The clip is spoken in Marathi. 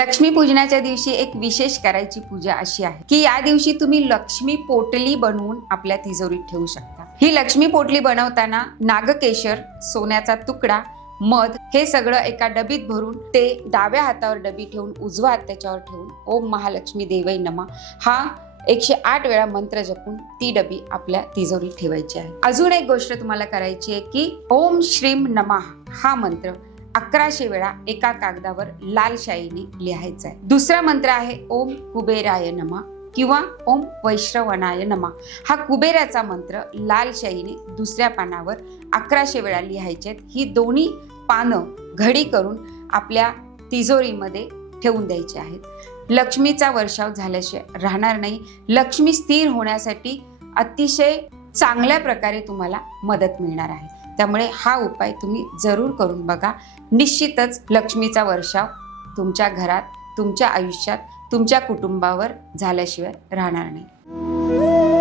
लक्ष्मी पूजनाच्या दिवशी एक विशेष करायची पूजा अशी आहे की या दिवशी तुम्ही लक्ष्मी पोटली बनवून आपल्या तिजोरीत ठेवू शकता. ही लक्ष्मी पोटली बनवताना नागकेशर सोन्याचा तुकडा मध हे सगळं एका डबीत भरून ते डाव्या हातावर डबी ठेवून उजवा हात त्याच्यावर ठेवून ओम महालक्ष्मी देवई नमा हा एकशे आठ वेळा मंत्र जपून ती डबी आपल्या तिजोरीत ठेवायची आहे. अजून एक गोष्ट तुम्हाला करायची आहे की ओम श्रीम नमः हा मंत्र अकराशे वेळा एका कागदावर लाल शाईने लिहायचा आहे दुसरा मंत्र आहे ओम कुबेराय नमा किंवा ओम वैश्रवणाय नमा. हा कुबेराचा मंत्र लाल शाईने दुसऱ्या पानावर अकराशे वेळा लिहायचे आहेत ही दोन्ही पानं घडी करून आपल्या तिजोरीमध्ये ठेवून द्यायची आहेत. लक्ष्मीचा वर्षाव झाल्याशिवाय राहणार नाही. लक्ष्मी स्थिर होण्यासाठी अतिशय चांगल्या प्रकारे तुम्हाला मदत मिळणार आहे. त्यामुळे हा उपाय तुम्ही जरूर करून बघा. निश्चितच लक्ष्मीचा वर्षाव तुमच्या घरात तुमच्या आयुष्यात तुमच्या कुटुंबावर झाल्याशिवाय राहणार नाही.